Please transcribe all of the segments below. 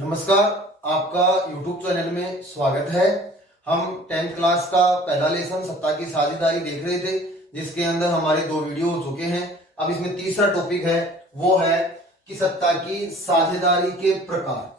नमस्कार, आपका YouTube channel में स्वागत है। हम 10th क्लास का पहला लेसन सत्ता की साझेदारी देख रहे थे, जिसके अंदर हमारे 2 वीडियो हो चुके हैं। अब इसमें तीसरा टॉपिक है, वो है कि सत्ता की साझेदारी के प्रकार।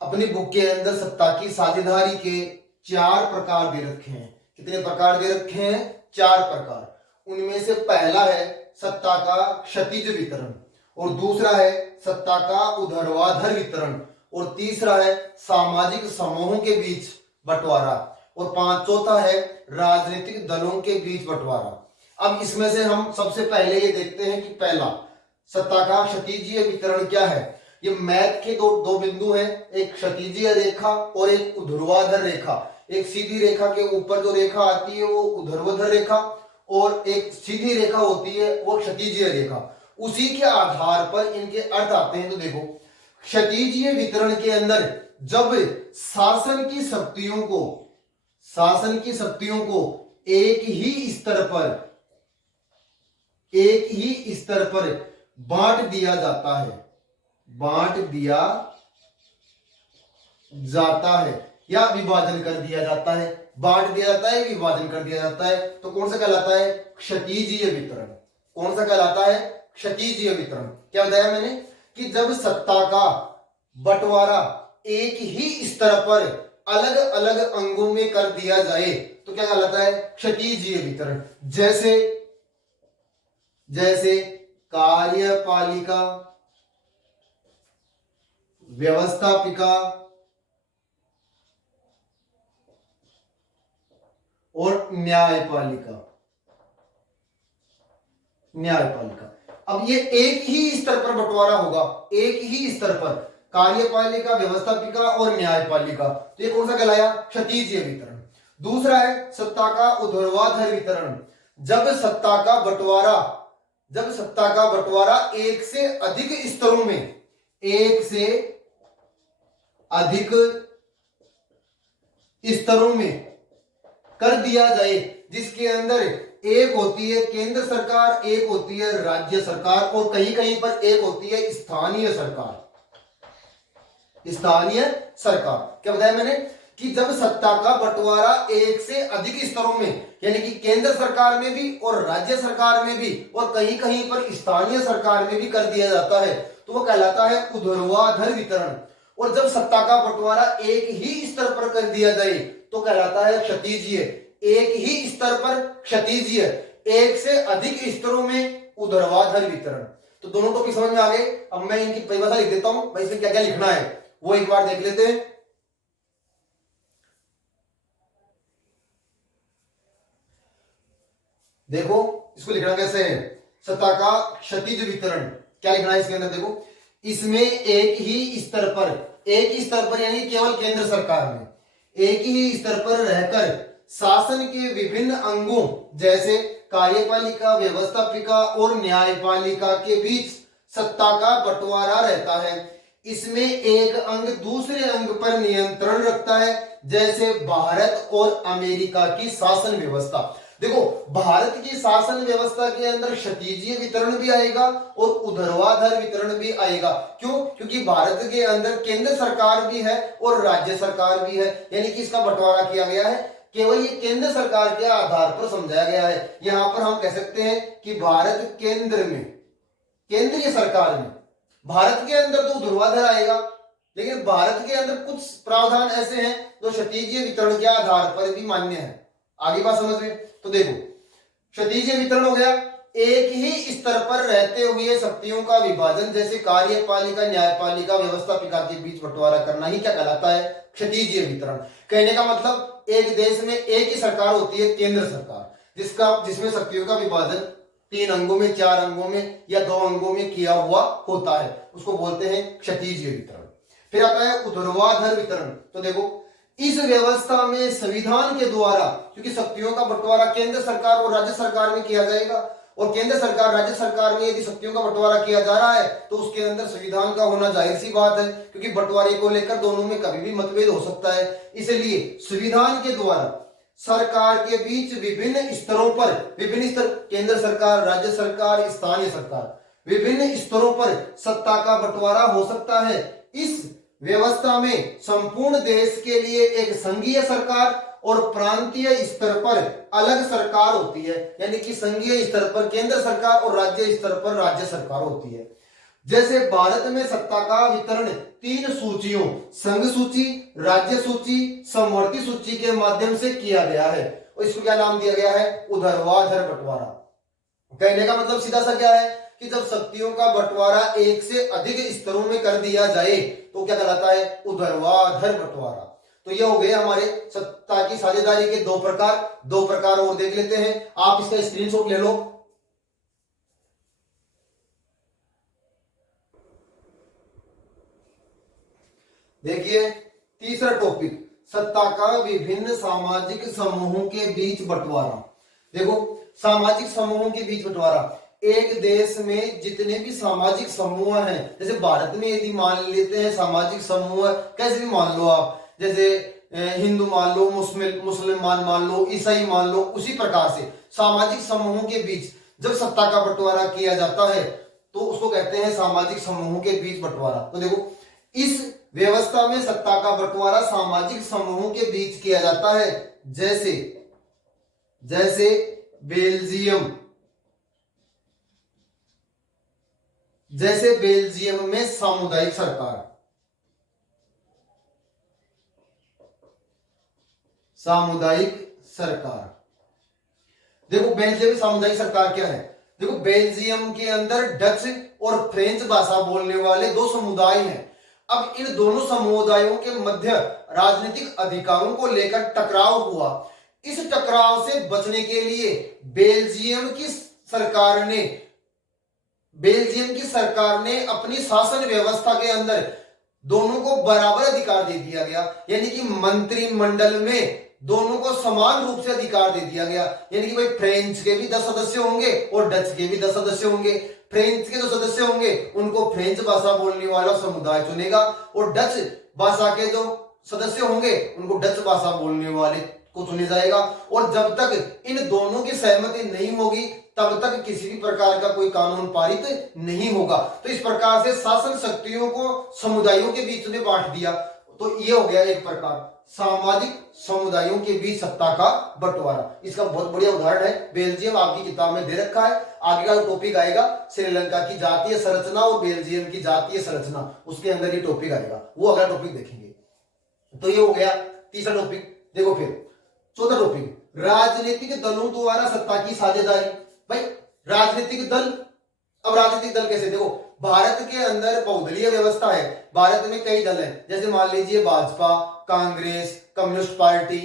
अपनी बुक के अंदर सत्ता की साझेदारी के 4 प्रकार दे रखे हैं। कितने प्रकार दे रखे हैं? 4 प्रकार। उनमें से पहला है सत्ता का क्षैतिज वितरण, और दूसरा है सत्ता का ऊर्ध्वाधर वितरण, और तीसरा है सामाजिक समूहों के बीच बंटवारा, और चौथा है राजनीतिक दलों के बीच बंटवारा। अब इसमें से हम सबसे पहले ये देखते हैं कि पहला सत्ता का क्षैतिजीय वितरण क्या है। ये मैथ के दो बिंदु हैं, एक क्षैतिजीय रेखा और एक ऊर्ध्वाधर रेखा। एक सीधी रेखा के ऊपर जो रेखा आती है वो ऊर्ध्वाधर रेखा, और एक सीधी रेखा होती है वो क्षैतिजीय रेखा। उसी के आधार पर इनके अर्थ आते हैं। तो देखो, क्षैतिजीय वितरण के अंदर जब शासन की शक्तियों को एक ही स्तर पर बांट दिया जाता है या विभाजन कर दिया जाता है। बांट दिया जाता है, विभाजन कर दिया जाता है, तो कौन सा कहलाता है? क्षैतिजीय वितरण। कौन सा कहलाता है? क्षैतिजीय वितरण। क्या बताया मैंने कि जब सत्ता का बंटवारा एक ही स्तर पर अलग अलग अंगों में कर दिया जाए तो क्या कहलाता है? क्षैतिजीय वितरण। जैसे कार्यपालिका, व्यवस्थापिका और न्यायपालिका। अब ये एक ही स्तर पर बंटवारा होगा, एक ही स्तर पर, कार्यपालिका, व्यवस्थापिका और न्यायपालिका। तो ये कौन सा कहलाया? क्षैतिजीय वितरण। दूसरा है सत्ता का ऊर्ध्वाधर वितरण। जब सत्ता का बंटवारा एक से अधिक स्तरों में कर दिया जाए, जिसके अंदर एक होती है केंद्र सरकार, एक होती है राज्य सरकार, और कहीं कहीं पर एक होती है स्थानीय सरकार। क्या बताया मैंने कि जब सत्ता का बंटवारा एक से अधिक स्तरों में, यानी कि केंद्र सरकार में भी और राज्य सरकार में भी और कहीं कहीं पर स्थानीय सरकार में भी कर दिया जाता है, तो वो कहलाता है ऊर्ध्वाधर वितरण। और जब सत्ता का बंटवारा एक ही स्तर पर कर दिया जाए तो कहलाता है क्षैतिजीय। एक ही स्तर पर क्षैतिजीय, एक से अधिक स्तरों में ऊर्ध्वाधर वितरण। तो दोनों टॉपिक समझ में आ गए। अब मैं इनकी परिभाषा लिख देता हूं, भाई इसमें क्या क्या लिखना है वो एक बार देख लेते हैं। देखो इसको लिखना कैसे है, सत्ता का क्षैतिज वितरण। क्या लिखना है इसके अंदर? देखो, इसमें एक ही स्तर पर यानी केवल केंद्र सरकार में एक ही स्तर पर रहकर शासन के विभिन्न अंगों जैसे कार्यपालिका, व्यवस्थापिका और न्यायपालिका के बीच सत्ता का बंटवारा रहता है। इसमें एक अंग दूसरे अंग पर नियंत्रण रखता है, जैसे भारत और अमेरिका की शासन व्यवस्था। देखो, भारत की शासन व्यवस्था के अंदर क्षैतिजीय वितरण भी आएगा और ऊर्ध्वाधर वितरण भी आएगा। क्यों? क्योंकि भारत के अंदर केंद्र सरकार भी है और राज्य सरकार भी है, यानी कि इसका बंटवारा किया गया है। केवल ये केंद्र सरकार के आधार पर समझाया गया है। यहां पर हम कह सकते हैं कि भारत केंद्रीय सरकार में भारत के अंदर तो ऊर्ध्वाधर आएगा, लेकिन भारत के अंदर कुछ प्रावधान ऐसे हैं जो क्षैतिजीय वितरण के आधार पर भी मान्य है। आगे बात समझ में। तो देखो, क्षैतिजीय वितरण हो गया, एक ही स्तर पर रहते हुए शक्तियों का विभाजन, जैसे कार्यपालिका, न्यायपालिका, व्यवस्थापिका के बीच बंटवारा करना ही क्या कहलाता है? क्षैतिजीय वितरण। कहने का मतलब एक देश में एक ही सरकार होती है, केंद्र सरकार, जिसमें शक्तियों का विभाजन 3 अंगों में, 4 अंगों में या 2 अंगों में किया हुआ होता है, उसको बोलते हैं क्षैतिजीय वितरण। फिर आता है ऊर्ध्वाधर वितरण। तो देखो, इस व्यवस्था में संविधान के द्वारा, क्योंकि शक्तियों का बंटवारा केंद्र सरकार और राज्य सरकार में किया जाएगा, और केंद्र सरकार, राज्य सरकार में यदि शक्तियों का बंटवारा किया जा रहा है तो उसके अंदर संविधान का होना जाहिर सी बात है, क्योंकि बंटवारे को लेकर दोनों में कभी भी मतभेद हो सकता है। इसलिए संविधान के द्वारा सरकार के बीच विभिन्न स्तरों पर, विभिन्न स्तर, केंद्र सरकार, राज्य सरकार, स्थानीय सरकार, विभिन्न स्तरों पर सत्ता का बंटवारा हो सकता है। इस व्यवस्था में संपूर्ण देश के लिए एक संघीय सरकार और प्रांतीय स्तर पर अलग सरकार होती है। यानी कि संघीय स्तर पर केंद्र सरकार और राज्य स्तर पर राज्य सरकार होती है। जैसे भारत में सत्ता का वितरण 3 सूचियों संघ सूची, राज्य सूची, समवर्ती सूची के माध्यम से किया गया है। और इसको क्या नाम दिया गया है? ऊर्ध्वाधर बंटवारा। कहने का मतलब सीधा सा क्या है कि जब शक्तियों का बंटवारा एक से अधिक स्तरों में कर दिया जाए तो क्या कहलाता है? ऊर्ध्वाधर बंटवारा। तो ये हो गए हमारे सत्ता की साझेदारी के 2 प्रकार और देख लेते हैं। आप इसका स्क्रीनशॉट ले लो। देखिए तीसरा टॉपिक, सत्ता का विभिन्न सामाजिक समूहों के बीच बंटवारा। देखो सामाजिक समूहों के बीच बंटवारा, एक देश में जितने भी सामाजिक समूह हैं, जैसे भारत में यदि मान लेते हैं सामाजिक समूह कैसे भी मान लो आप, जैसे हिंदू मान लो, मुसलमान मान लो, ईसाई मान लो, उसी प्रकार से सामाजिक समूहों के बीच जब सत्ता का बंटवारा किया जाता है तो उसको कहते हैं सामाजिक समूहों के बीच बंटवारा। तो देखो इस व्यवस्था में सत्ता का बंटवारा सामाजिक समूहों के बीच किया जाता है। जैसे जैसे बेल्जियम में सामुदायिक सरकार, देखो बेल्जियम में सामुदायिक सरकार क्या है? देखो बेल्जियम के अंदर डच और फ्रेंच भाषा बोलने वाले 2 समुदाय हैं। अब इन दोनों समुदायों के मध्य राजनीतिक अधिकारों को लेकर टकराव हुआ। इस टकराव से बचने के लिए बेल्जियम की सरकार ने अपनी शासन व्यवस्था के अंदर दोनों को बराबर अधिकार दे दिया गया। यानी कि मंत्रिमंडल में दोनों को समान रूप से अधिकार दे दिया गया। यानी कि भाई फ्रेंच के भी 10 सदस्य होंगे और डच के भी 10 सदस्य होंगे। फ्रेंच के जो सदस्य होंगे उनको फ्रेंच भाषा बोलने वाला समुदाय चुनेगा और डच भाषा के जो सदस्य होंगे उनको डच भाषा बोलने वाले को चुने जाएगा। और जब तक इन दोनों की सहमति नहीं होगी तब तक किसी भी प्रकार का कोई कानून पारित नहीं होगा। तो इस प्रकार से शासन शक्तियों को समुदायों के बीच में बांट दिया। तो ये हो गया एक प्रकार सामाजिक समुदायों के बीच सत्ता का बंटवारा। इसका बहुत बढ़िया उदाहरण है बेल्जियम, आपकी किताब में दे रखा है। आगे का टॉपिक आएगा श्रीलंका की जातीय संरचना और बेल्जियम की जातीय संरचना, उसके अंदर ये टॉपिक आएगा, वो अगला टॉपिक देखेंगे। तो ये हो गया तीसरा टॉपिक। देखो फिर चौथा टॉपिक, राजनीतिक दलों द्वारा सत्ता की साझेदारी। भाई राजनीतिक दल, अब राजनीतिक दल कैसे? देखो भारत के अंदर बहुदलीय व्यवस्था है। भारत में कई दल हैं, जैसे मान लीजिए भाजपा, कांग्रेस, कम्युनिस्ट पार्टी,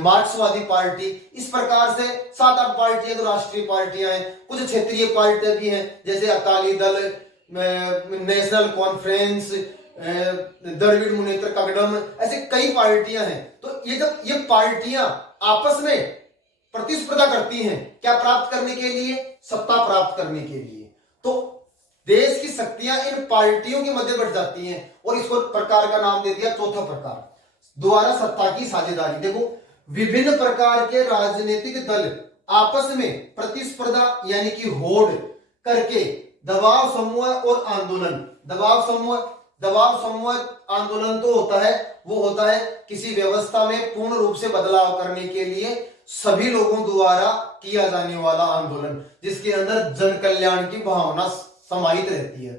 मार्क्सवादी पार्टी, इस प्रकार से 7-8 पार्टियां तो राष्ट्रीय पार्टियां हैं। कुछ क्षेत्रीय पार्टियां भी हैं, जैसे अकाली दल, नेशनल कॉन्फ्रेंस, द्रविड़ मुनेत्र कगडम, ऐसे कई पार्टियां हैं। तो ये जब ये पार्टियां आपस में प्रतिस्पर्धा करती हैं, क्या प्राप्त करने के लिए? सत्ता प्राप्त करने के लिए। तो देश की शक्तियां इन पार्टियों के मध्य बढ़ जाती हैं और इसको प्रकार का नाम दे दिया चौथा प्रकार, द्वारा सत्ता की साझेदारी। देखो विभिन्न प्रकार के राजनीतिक दल आपस में प्रतिस्पर्धा यानी कि होड़ करके दबाव समूह और आंदोलन, दबाव समूह आंदोलन तो होता है, वो होता है किसी व्यवस्था में पूर्ण रूप से बदलाव करने के लिए सभी लोगों द्वारा किया जाने वाला आंदोलन, जिसके अंदर जन कल्याण की भावना समाहित रहती है।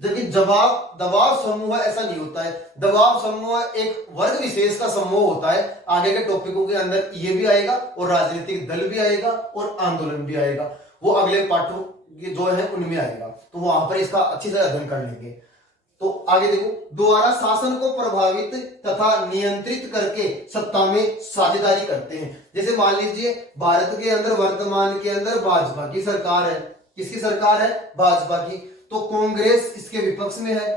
जबकि दबाव समूह ऐसा नहीं होता है। दबाव समूह एक वर्ग विशेष का समूह होता है। आगे के टॉपिकों के अंदर ये भी आएगा और राजनीतिक दल भी आएगा और आंदोलन भी आएगा, वो अगले पाठों जो है उनमें आएगा। तो वहां पर इसका अच्छी से अध्ययन कर लेंगे। तो आगे देखो, द्वारा शासन को प्रभावित तथा नियंत्रित करके सत्ता में साझेदारी करते हैं। जैसे मान लीजिए भारत के अंदर वर्तमान के अंदर भाजपा की सरकार है। किसकी सरकार है? भाजपा की। तो कांग्रेस इसके विपक्ष में है,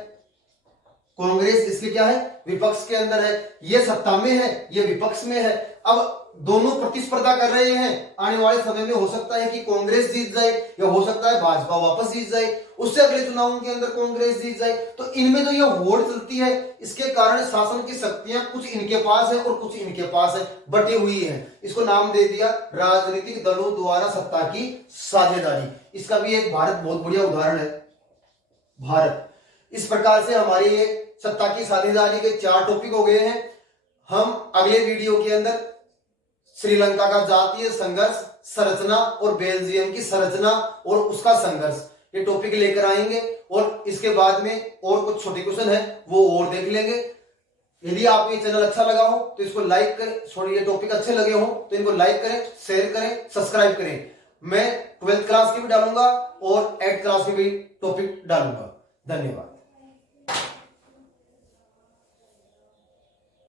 कांग्रेस इसके क्या है? विपक्ष के अंदर है। ये सत्ता में है, ये विपक्ष में है। अब दोनों प्रतिस्पर्धा कर रहे हैं। आने वाले समय में हो सकता है कि कांग्रेस जीत जाए या हो सकता है भाजपा वापस जीत जाए, उससे अगले चुनावों के अंदर कांग्रेस जीत जाए। तो इनमें जो ये होड़ चलती है, इसके कारण शासन की शक्तियां कुछ इनके पास है और कुछ इनके पास है, बटी हुई है। इसको नाम दे दिया राजनीतिक दलों द्वारा सत्ता की साझेदारी। इसका भी एक भारत बहुत बढ़िया उदाहरण है। भारत इस प्रकार से हमारे ये सत्ता की साझेदारी के 4 टॉपिक हो गए हैं। हम अगले वीडियो के अंदर श्रीलंका का जातीय संघर्ष, संरचना और बेल्जियम की संरचना और उसका संघर्ष, ये टॉपिक लेकर आएंगे और इसके बाद में और कुछ छोटे क्वेश्चन है वो और देख लेंगे। यदि आपको ये चैनल अच्छा लगा हो तो इसको लाइक करें, सॉरी ये टॉपिक अच्छे लगे हो तो इनको लाइक करें, शेयर करें, सब्सक्राइब करें। मैं 12th क्लास की भी डालूंगा और 8th क्लास की भी टॉपिक डालूंगा। धन्यवाद।